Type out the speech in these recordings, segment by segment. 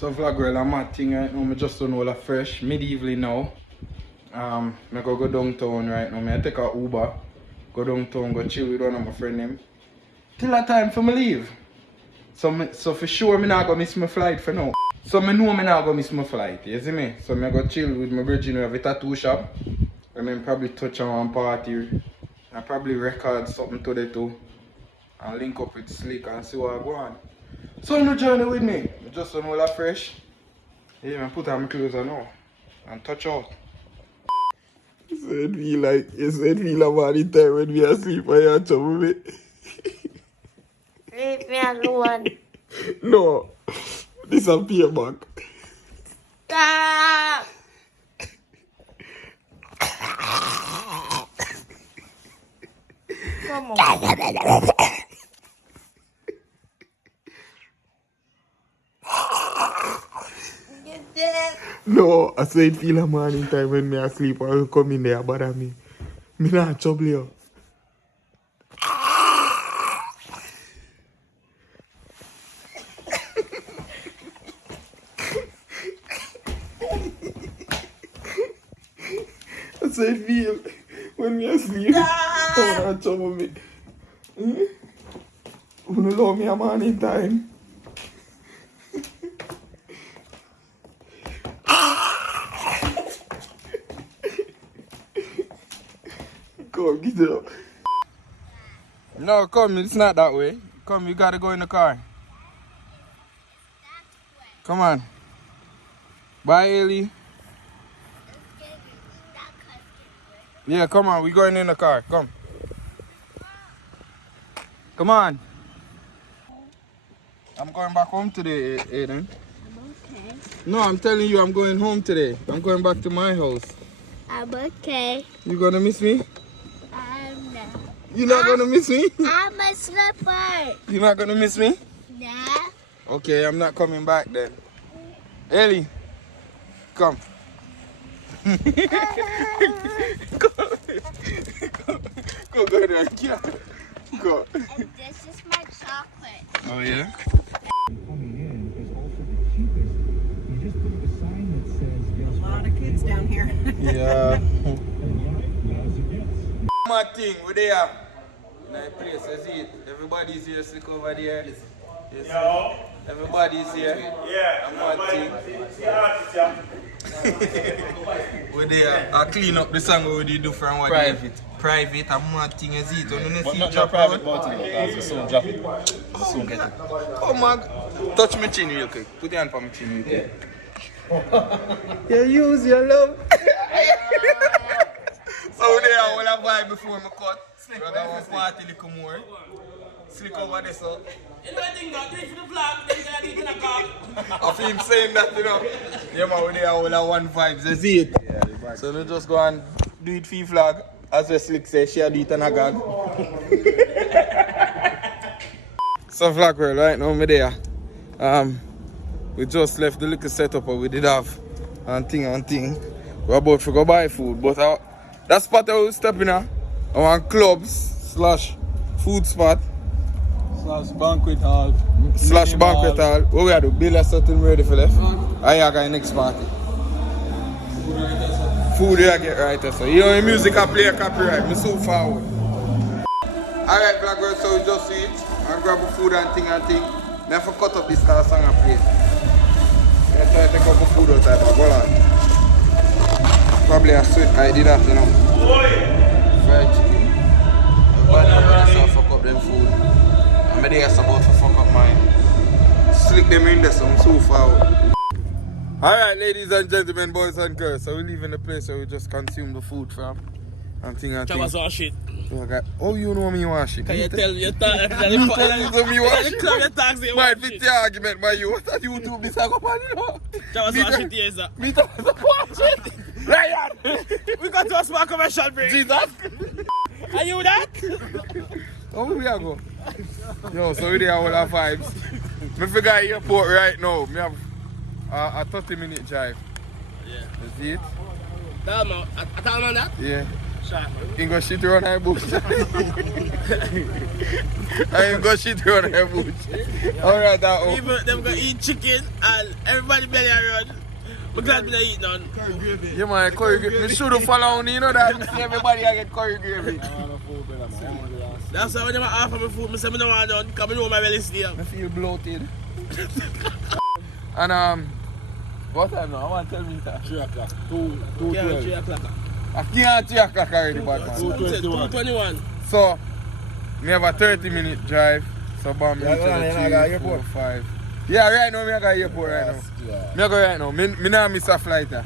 So vlog girl, I'm at thing right now. I just don't know fresh, medievally now. I go downtown right now. I take a Uber, go downtown, go chill with one of my friend till that time for me leave. So for sure me not gonna miss my flight for now. So I know me not gonna miss my flight, you see me? So I go chill with my virgin who have a tattoo shop. And then probably touch on one party. I probably record something today too. And link up with Slick and see what I go on. So you journey with me. I just don't know fresh. Yeah, I put on my clothes now. And touch out. So it feel like, you said feel about the time when we are asleep and you're trouble me. Leave me alone. No, disappear back. Stop. Come on. Get this. No, I said feel a morning time when me asleep and you come in there bother me. Me not trouble you. I said feel when me asleep. Don't not trouble me. You don't love me a morning time. Come, get up. No, come, it's not that way. Come, you gotta go in the car. Come on. Bye, Ellie. Yeah, come on, we going in the car. Come. Come on. I'm going back home today, Aiden. Okay. No, I'm telling you, I'm going home today. I'm going back to my house. I'm okay. You gonna miss me? I'm not. You not gonna miss me? I'm a slipper. You not gonna miss me? Nah. Okay, I'm not coming back then. Ellie, come. Go there, yeah. Go. And this is my chocolate. Oh yeah? Coming in is also the cheapest. You just put the sign that says yes. A lot of kids down here. Yeah. As it gets. My thing, we there. Nice place, I see it. Everybody's here, stick over there. Yes. Everybody's here. Yeah, I'm one thing. We're there. I clean up the song we do from what Private. Private, I'm one thing, I see it. When you But see not drop private out. about it, as you soon drop it. Soon get it. Oh my God. Touch my chin real quick. Put your hand on my chin real quick. You use your love. So there, I will have vibe before my cut. We're going to party a little more. Slick over there, so. You know what I think about? Do it for the vlog, then you gotta do it in a car. I feel him saying that, you know. Yeah, man, we there, I will have one vibes. I see it. So we just go and do it for the flag. As the Slick says, she do it in a gag. So vlog world, right now me there. We just left the little setup we did have and thing. We're about to go buy food, but that spot I was stepping at, our clubs / food spot / banquet hall. / banquet hall. What we are do? Bill has something ready for left. I got next party. Food I get right there. So you know the music I play a copyright. Me so forward. Alright, black girl, so we just see it and grab the food and thing. Me have to cut up this kind of song I play. I try to take up the food out of go on. Probably a sweet I did that, you know. Fried chicken. But I'm gonna fuck up them food. I'm there about to fuck up mine. Slick them in there, so I'm so forward. Alright, ladies and gentlemen, boys and girls, so we leave in the place where we just consume the food from. And thing. Trabass all shit. Oh, you know me wash it. Can you tell me you talk? You tell me wash it. Club your taxi. My 50 argument by you. What are YouTube this I go on, you know? Trabass all shit, yes, sir. Me talk wash it. Ryan! We got to a small commercial break. Jesus! Are you that? How we are go? Yo, so we there all our vibes. Me figure airport right now. Me have a 30-minute drive. Yeah. You see it? Tell me, I tell me that? Yeah. He go shit around her bush. I go shit around her bush. Alright, that one. People, them go eat chicken and everybody belly around. I'm glad we don't eat none. Yeah, man, curry gravy. Me should have followed you know that. See everybody I get curry gravy. That's why when they offer me food, I say I don't want none because I know my belly still. I feel bloated. And what time now? I want to tell me that. 3 o'clock. Yeah, 3 o'clock. I can't 3 o'clock already, bad man. 2:21. So, me have a 30-minute drive. So, bomb me to Yeah, the 3, 4, 5. Yeah, right now, me I got airport right now. Yeah. Me I go right now. Me not miss a flight. Me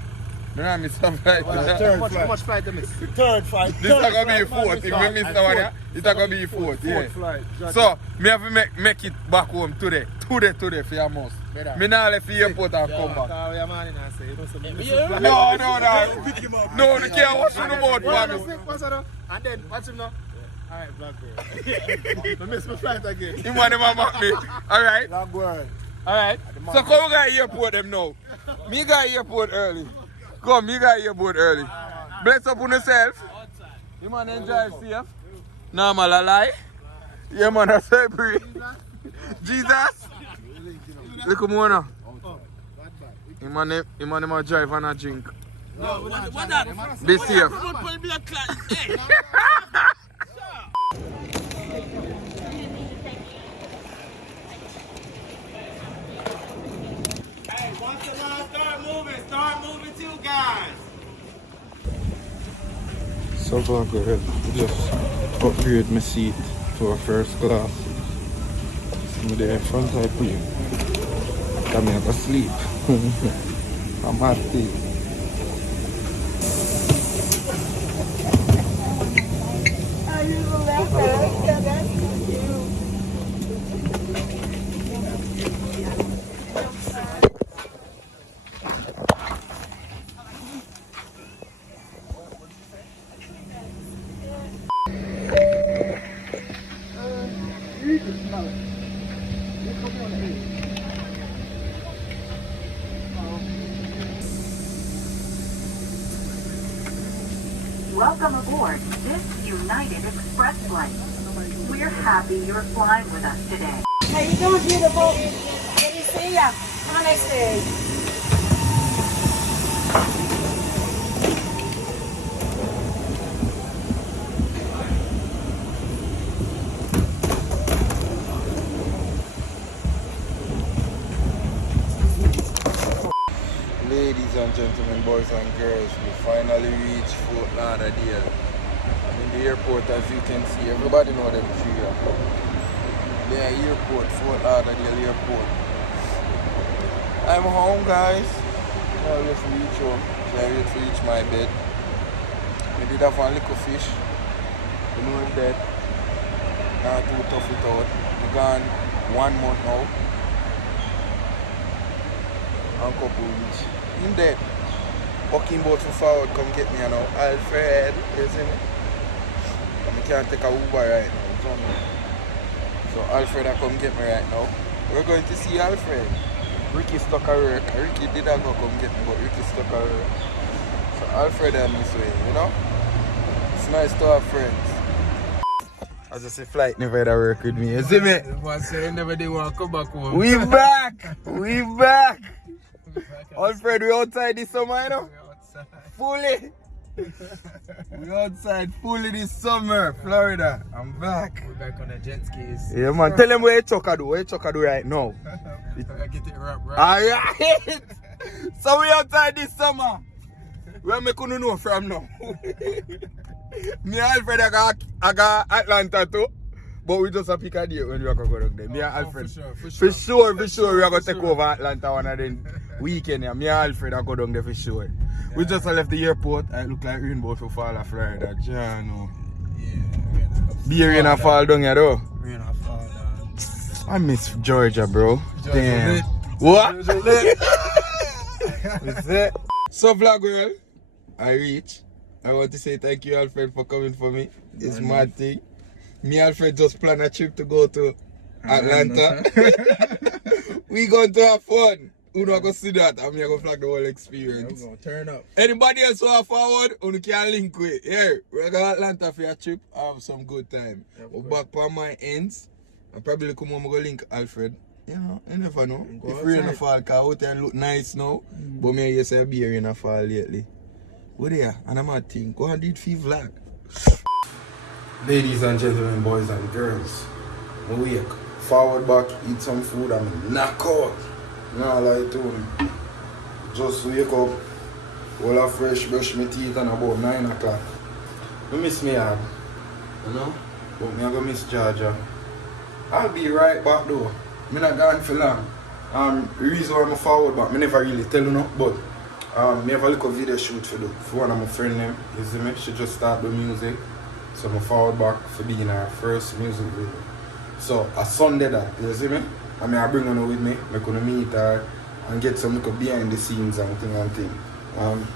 not miss a flight. How much flight you miss? Third flight. This is going to be a fourth. If we miss that one, it's going to be a fourth. Yeah. flight. So, me have to make it back home today. Today for your most. Me not left the airport and come back. No. No, the car was on the boat for me. And then, watch him now. Alright, Blackbird. I missed my flight again. He want to back me. Alright. Blackbird. Alright. So come we got airport them now. Me got airport early. Come, me got airport early. Bless up on yourself. You man enjoy safe. No man, I lie. Yeah man, I say pray. Jesus. Look at Mona. He man drive and a drink. What that? Be safe. Hey. Once the line start moving too, guys. So far good. Just upgrade my seat to a first class. I'm there in front of you. I'm going to sleep. I'm happy. Welcome aboard this United Express flight. We're happy you're flying with us today. How you doing, beautiful? Good to see ya. Come on upstairs. Ladies and gentlemen, boys and girls, we finally reached Fort Lauderdale. I'm in the airport, as you can see. Everybody know them three here. Yeah, airport, Fort Lauderdale Airport. I'm home, guys. I just reach home. I wait to reach my bed. I did have one little fish. You know I'm dead. Now too tough it out. We gone 1 month now. And couple weeks. In dead. Walking boat from forward, come get me now. Alfred, you see me? I can't take a Uber right now, you know me? So Alfred come get me right now. We're going to see Alfred. Ricky stuck at work. Ricky didn't go come get me, but Ricky stuck at work. So Alfred and this way, you know? It's nice to have friends. I just say flight never had a work with me, you see me? One say never did want to come back home. We back! We back! Alfred, we outside this summer, you know? Fully! We outside fully this summer, Florida. I'm back. We're back on the jet skis. Yeah, man. Tell them where you chucka do. Where you chucka do right now. I get it right. Alright! So we outside this summer. Where me couldn't know from now. Me and Alfred, I got Atlanta too. But we just a pick a date when we are going to go down there. Me and Alfred. For sure, we are going to take over Atlanta one of them weekend. Yeah. Me and Alfred are going down there for sure. Yeah. We just left the airport. It look like rainbow for fall of Florida. Jano. Yeah. Be rain and fall down here though. Rain and fall down. I miss Georgia, bro. Georgia damn. lit. What? Georgia lit. What's that? So vlog girl, I reach. I want to say thank you Alfred for coming for me. It's mad thing. Me and Alfred just planned a trip to go to Atlanta. We going to have fun. who not gonna see that? I'm gonna flag the whole experience. We're gonna turn up. Anybody else who are forward, who can link with? Here, we're going to Atlanta for your trip. Have some good time. We're back on my ends. I probably come home and go link Alfred. You know, you never know. If rain in fall, because out there look nice now. But me used to be here in the fall lately. What there? And I'm at think. Go and do it for vlog. Ladies and gentlemen, boys and girls, I wake, forward back, eat some food, and knock out. No lie to me. Just wake up, all a fresh, brush my teeth, and about 9 o'clock. I miss me hard, you know, but me I go miss Georgia. I'll be right back though. I'm not gone for long. The reason why I'm forward back, I never really tell you no, but I have a little video shoot for do. For one of my friend them, you see me, she just started the music. So I'm forward back for being our first music video. So a Sunday that, you see me? I bring her with me, I could meet her and get some little behind the scenes and thing.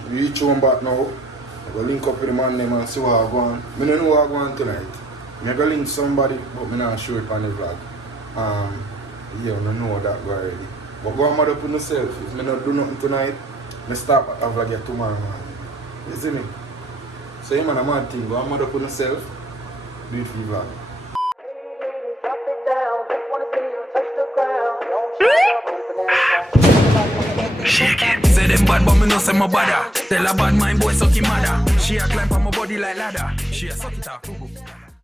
We reach home back now. I go link up with the man them and see what I go on. I don't know what I go on tonight. I go link somebody, but I not show it on the vlog. Yeah, I know that go already. But go and mad up on yourself. If I not do nothing tonight, I start a vlog tomorrow morning. You see me? So you man a mad thing, go and mad up on yourself, do it for the vlog. Shake it. Say them bad but me no say my bother. Tell a bad mind boy suck him mother. She a climb on my body like ladder. She a suck it up.